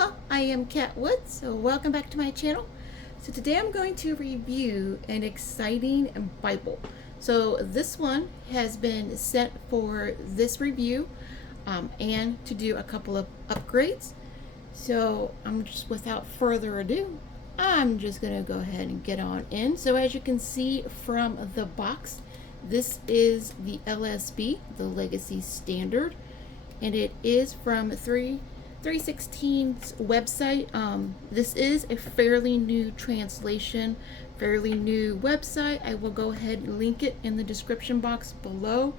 Hello, I am Kat Woods, so welcome back to my channel. So today I'm going to review an exciting Bible. So this one has been sent for this review and to do a couple of upgrades. So I'm just, without further ado, I'm just going to go ahead and get on in. So as you can see from the box, this is the LSB, the Legacy Standard, and it is from 316's website. This is a fairly new translation, fairly new website. I will go ahead and link it in the description box below.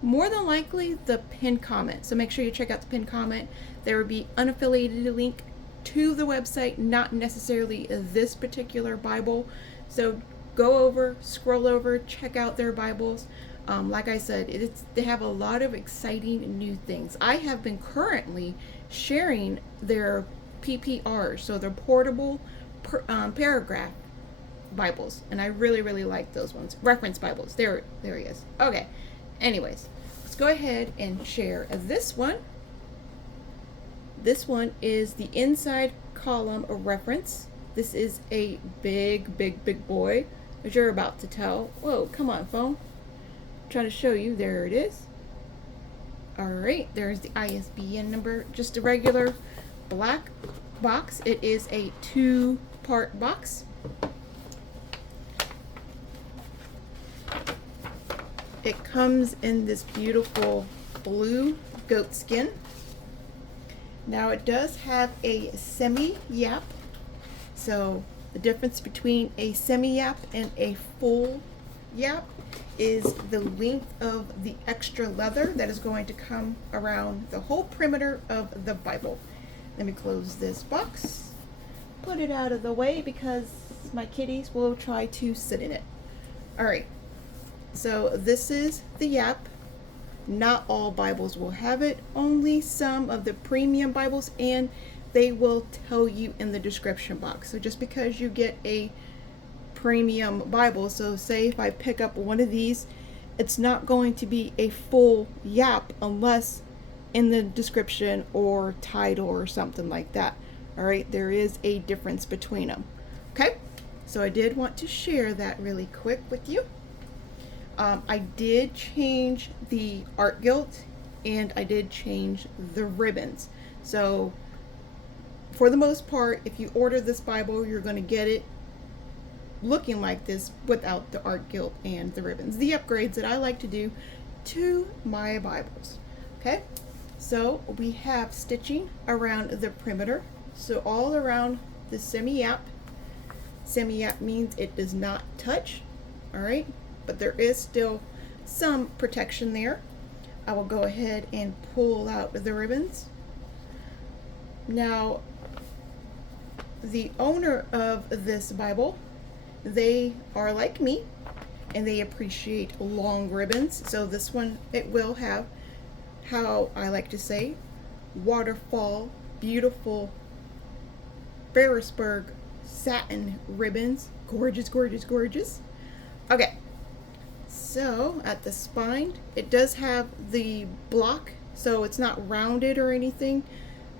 More than likely the pinned comment. So make sure you check out the pinned comment. There will be unaffiliated link to the website, not necessarily this particular Bible. So go over, scroll over, check out their Bibles. Like I said, they have a lot of exciting new things. I have been currently sharing their PPRs, so they're portable paragraph Bibles, and I really like those ones. Reference Bibles. There he is. Okay. Anyways, let's go ahead and share this one. This one is the inside column of reference. This is a big boy, as you're about to tell. Whoa, come on, phone. I'm trying to show you. There it is. Alright, there's the ISBN number. Just a regular black box. It is a 2-part box. It comes in this beautiful blue goat skin. Now it does have a semi-yap. So the difference between a semi-yap and a full yap is the length of the extra leather that is going to come around the whole perimeter of the Bible. Let me close this box, put it out of the way because my kitties will try to sit in it. Alright, so this is the yap. Not all Bibles will have it, only some of the premium Bibles, and they will tell you in the description box. So just because you get a premium Bible, so say if I pick up one of these, it's not going to be a full yap unless in the description or title or something like that. Alright, there is a difference between them. Okay, so I did want to share that really quick with you. I did change the art gilt and I did change the ribbons. So for the most part, if you order this Bible, you're going to get it looking like this without the art gilt and the ribbons. The upgrades that I like to do to my Bibles. Okay, so we have stitching around the perimeter. So all around the semi-yap. Semi-yap means it does not touch. Alright, but there is still some protection there. I will go ahead and pull out the ribbons. Now, the owner of this Bible, they are like me and they appreciate long ribbons. So this one, it will have, how I like to say, waterfall, beautiful Ferrisburg satin ribbons. Gorgeous. Okay, so at the spine, it does have the block, so it's not rounded or anything.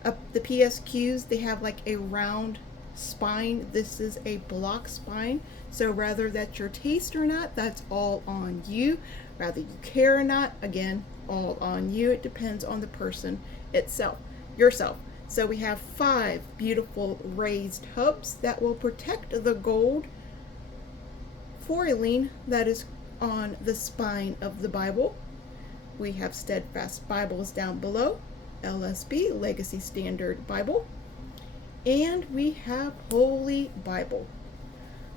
Up the PSQs, they have like a round spine. This is a block spine, so whether that's your taste or not, that's all on you. Whether you care or not, again, all on you. It depends on the person itself, yourself. So we have 5 beautiful raised hubs that will protect the gold foiling that is on the spine of the Bible. We have Steadfast Bibles down below, LSB, Legacy Standard Bible, and we have Holy Bible.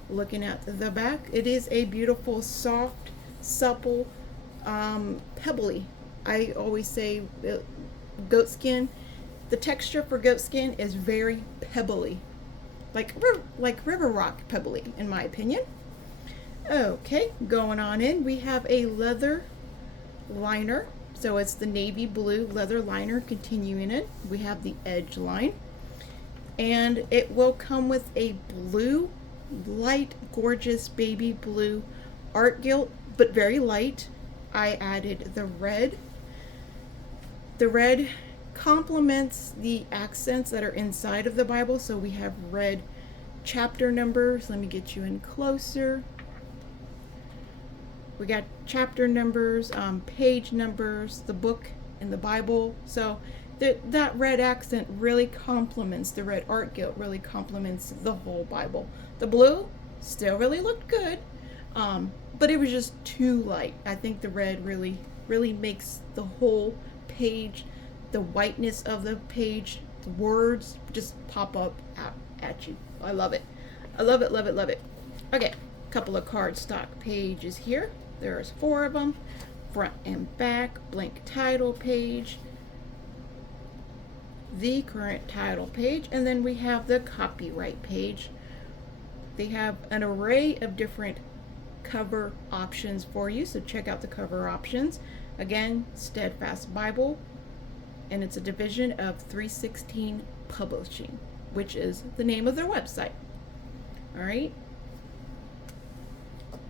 Looking at the back, it is a beautiful, soft, supple, pebbly. I always say goat skin. The texture for goat skin is very pebbly, like river rock pebbly, in my opinion. Okay, going on in, we have a leather liner. So it's the navy blue leather liner. Continuing it, we have the edge line. And it will come with a blue, light, gorgeous baby blue art gilt, but very light. I added the red complements the accents that are inside of the Bible. So we have red chapter numbers. Let me get you in closer. We got chapter numbers, page numbers, the book in the Bible. So that red accent really complements, the red art gilt really complements the whole Bible. The blue still really looked good, but it was just too light. I think the red really makes the whole page, the whiteness of the page, the words just pop up at you. I love it. I love it, love it, love it. Okay, couple of cardstock pages here. There's 4 of them, front and back, blank title page, the current title page, and then we have the copyright page. They have an array of different cover options for you, so check out the cover options. Again, Steadfast Bible, and it's a division of 316 Publishing, which is the name of their website. All right.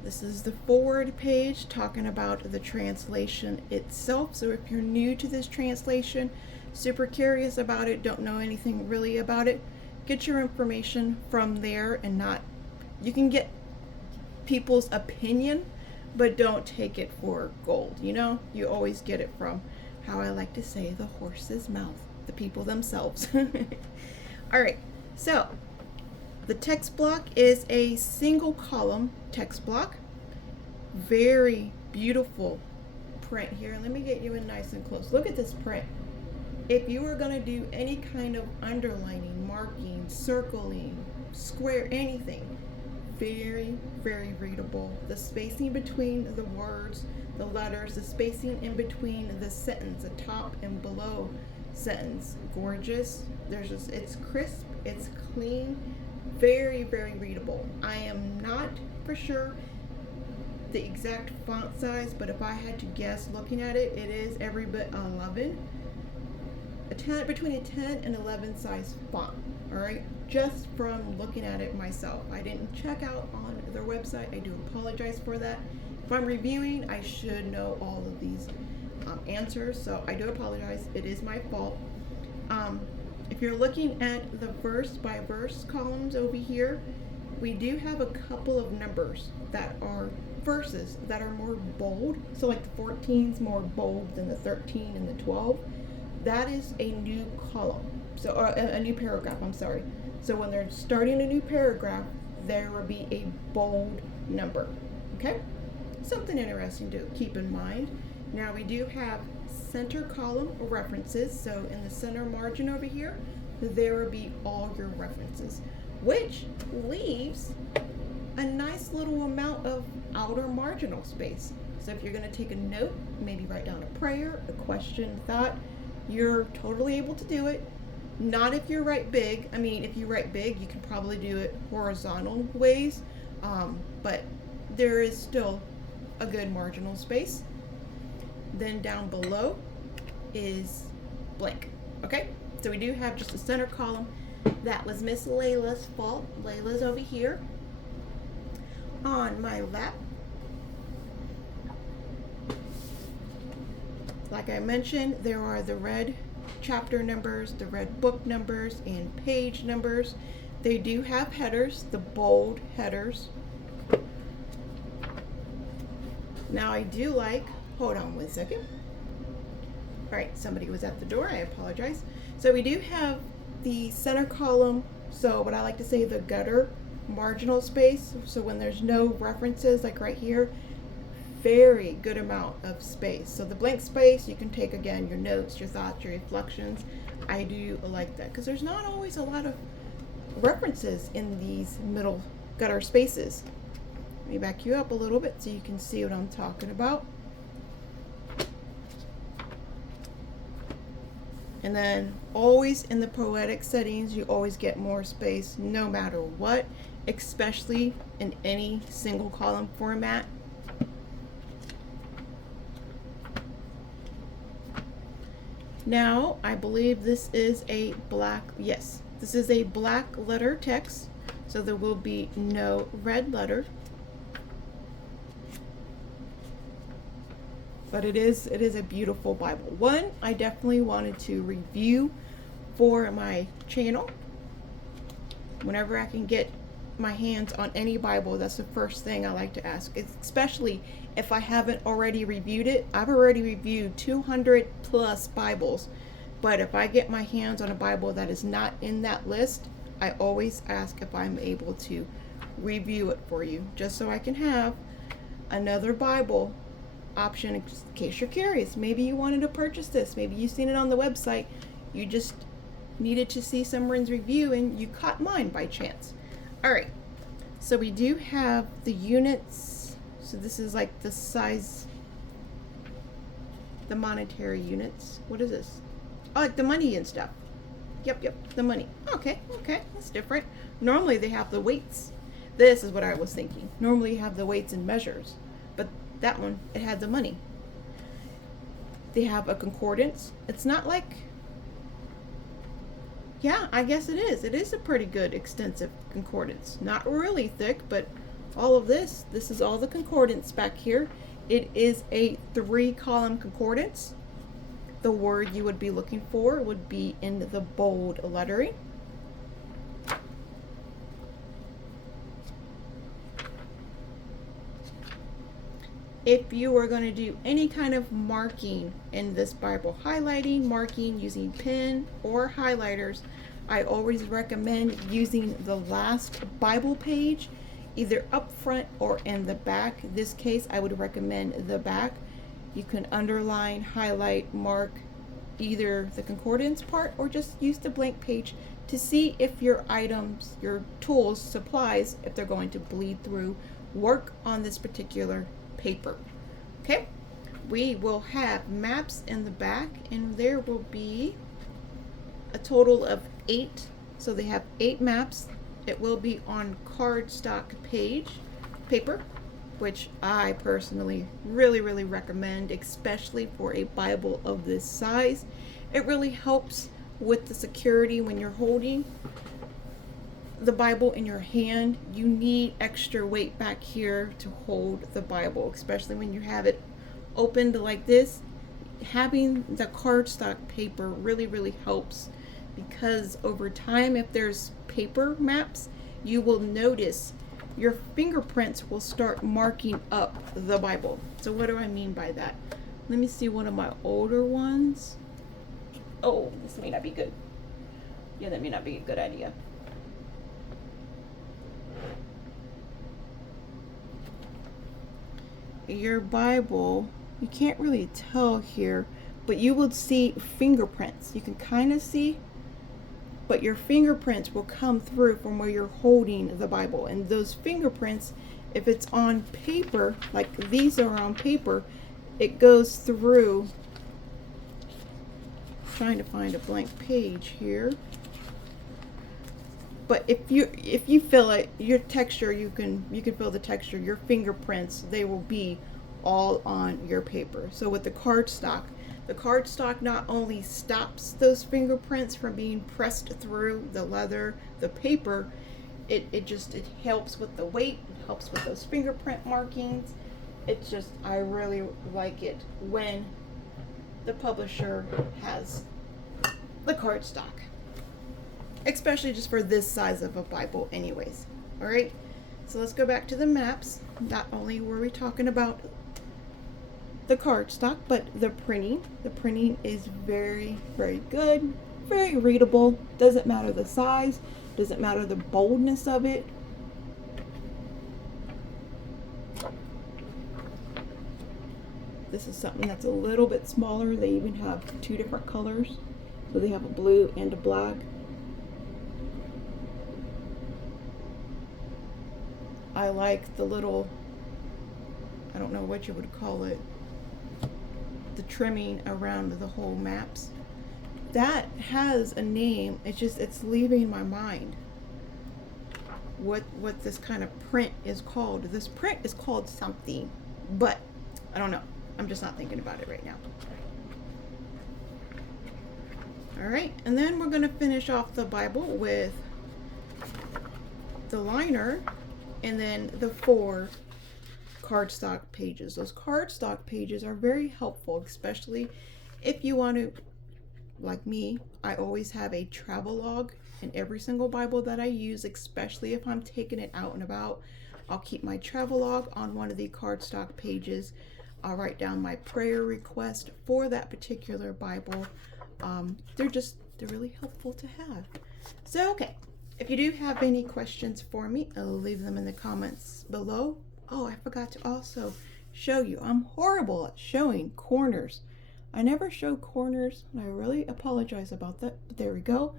This is the forward page talking about the translation itself. So if you're new to this translation, super curious about it, don't know anything really about it, get your information from there, and you can get people's opinion, but don't take it for gold. You always get it from, how I like to say, the horse's mouth, the people themselves. All right, so the text block is a single column text block. Very beautiful print here. Let me get you in nice and close. Look at this print. If you were going to do any kind of underlining, marking, circling, square, anything, very, very readable. The spacing between the words, the letters, the spacing in between the sentence, the top and below sentence, gorgeous. It's crisp, it's clean, very, very readable. I am not for sure the exact font size, but if I had to guess looking at it, it is every bit 11. Between a 10 and 11 size font. All right, just from looking at it myself. I didn't check out on their website. I do apologize for that. If I'm reviewing, I should know all of these answers, so I do apologize. It is my fault. If you're looking at the verse by verse columns over here, we do have a couple of numbers that are verses that are more bold. So like the 14 is more bold than the 13 and the 12. That is a new column, so a new paragraph, I'm sorry. So when they're starting a new paragraph, there will be a bold number, okay? Something interesting to keep in mind. Now we do have center column references, so in the center margin over here, there will be all your references, which leaves a nice little amount of outer marginal space. So if you're going to take a note, maybe write down a prayer, a question, thought, you're totally able to do it. Not if you write big. I mean, if you write big, you can probably do it horizontal ways, but there is still a good marginal space. Then down below is blank. Okay, so we do have just a center column. That was Miss Layla's fault. Layla's over here on my lap. Like I mentioned, there are the red chapter numbers, the red book numbers, and page numbers. They do have headers, the bold headers. Now I do like, hold on one second. All right, somebody was at the door, I apologize. So we do have the center column, so what I like to say, the gutter marginal space. So when there's no references, like right here, very good amount of space. So the blank space, you can take again your notes, your thoughts, your reflections. I do like that because there's not always a lot of references in these middle gutter spaces. Let me back you up a little bit so you can see what I'm talking about. And then always in the poetic settings, you always get more space no matter what, especially in any single column format. Now, I believe this is a black, yes, this is a black letter text, so there will be no red letter. But it is a beautiful Bible. One I definitely wanted to review for my channel. Whenever I can get my hands on any Bible, that's the first thing I like to ask, especially if I haven't already reviewed it. I've already reviewed 200 plus Bibles, but if I get my hands on a Bible that is not in that list, I always ask if I'm able to review it for you, just so I can have another Bible option in case you're curious. Maybe you wanted to purchase this, maybe you've seen it on the website, you just needed to see someone's review and you caught mine by chance. All right, so we do have the units. So this is like the size, the monetary units. What is this? Oh, like the money and stuff. Yep, the money. Okay, that's different. Normally they have the weights. This is what I was thinking. Normally you have the weights and measures, but that one, it had the money. They have a concordance. It's not like, yeah, I guess it is. It is a pretty good extensive concordance. Not really thick, but all of this is all the concordance back here. It is a 3-column concordance. The word you would be looking for would be in the bold lettering. If you are going to do any kind of marking in this Bible, highlighting, marking using pen or highlighters, I always recommend using the last Bible page, either up front or in the back. In this case, I would recommend the back. You can underline, highlight, mark either the concordance part or just use the blank page to see if your items, your tools, supplies, if they're going to bleed through, work on this particular paper. Okay, we will have maps in the back, and there will be a total of 8. So they have 8 maps. It will be on cardstock paper, which I personally really recommend, especially for a Bible of this size. It really helps with the security when you're holding the Bible in your hand. You need extra weight back here to hold the Bible, especially when you have it opened like this. Having the cardstock paper really helps, because over time, if there's paper maps, you will notice your fingerprints will start marking up the Bible. So what do I mean by that? Let me see one of my older ones. Oh, this may not be good. Yeah, that may not be a good idea. Your Bible, you can't really tell here, but you will see fingerprints. You can kind of see, but your fingerprints will come through from where you're holding the Bible. And those fingerprints, if it's on paper, like these are on paper, it goes through. Trying to find a blank page here. But if you feel it, your texture, you can feel the texture. Your fingerprints, they will be all on your paper. So with the cardstock not only stops those fingerprints from being pressed through the leather, the paper, it helps with the weight, it helps with those fingerprint markings. It's just, I really like it when the publisher has the cardstock, especially just for this size of a Bible anyways. All right, so let's go back to the maps. Not only were we talking about the cardstock, but the printing. The printing is very good, very readable. Doesn't matter the size, doesn't matter the boldness of it. This is something that's a little bit smaller. They even have 2 different colors. So they have a blue and a black. I like the little, I don't know what you would call it, the trimming around the whole maps. That has a name. It's leaving my mind what this kind of print is called. This print is called something, but I don't know. I'm just not thinking about it right now. All right, and then we're going to finish off the Bible with the liner and then the 4 cardstock pages. Those cardstock pages are very helpful, especially if you want to, like me, I always have a travel log in every single Bible that I use, especially if I'm taking it out and about. I'll keep my travel log on one of the cardstock pages. I'll write down my prayer request for that particular Bible. They're really helpful to have. So, okay, if you do have any questions for me, I'll leave them in the comments below. Oh, I forgot to also show you. I'm horrible at showing corners. I never show corners, and I really apologize about that, but there we go.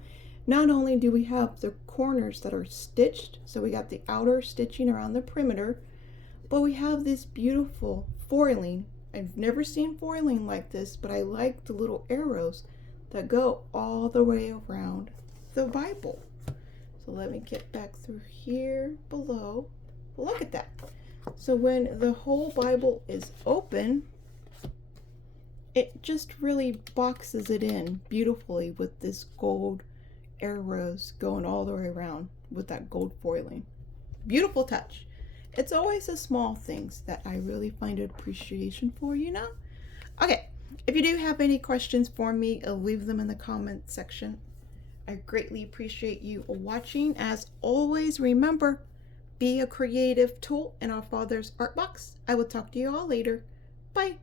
Not only do we have the corners that are stitched, so we got the outer stitching around the perimeter, but we have this beautiful foiling. I've never seen foiling like this, but I like the little arrows that go all the way around the Bible. So let me get back through here below. Look at that. So when the whole Bible is open, it just really boxes it in beautifully with this gold arrows going all the way around with that gold foiling. Beautiful touch. It's always the small things that I really find appreciation for, you know? Okay, if you do have any questions for me, leave them in the comment section. I greatly appreciate you watching. As always, remember, be a creative tool in our Father's art box. I will talk to you all later. Bye.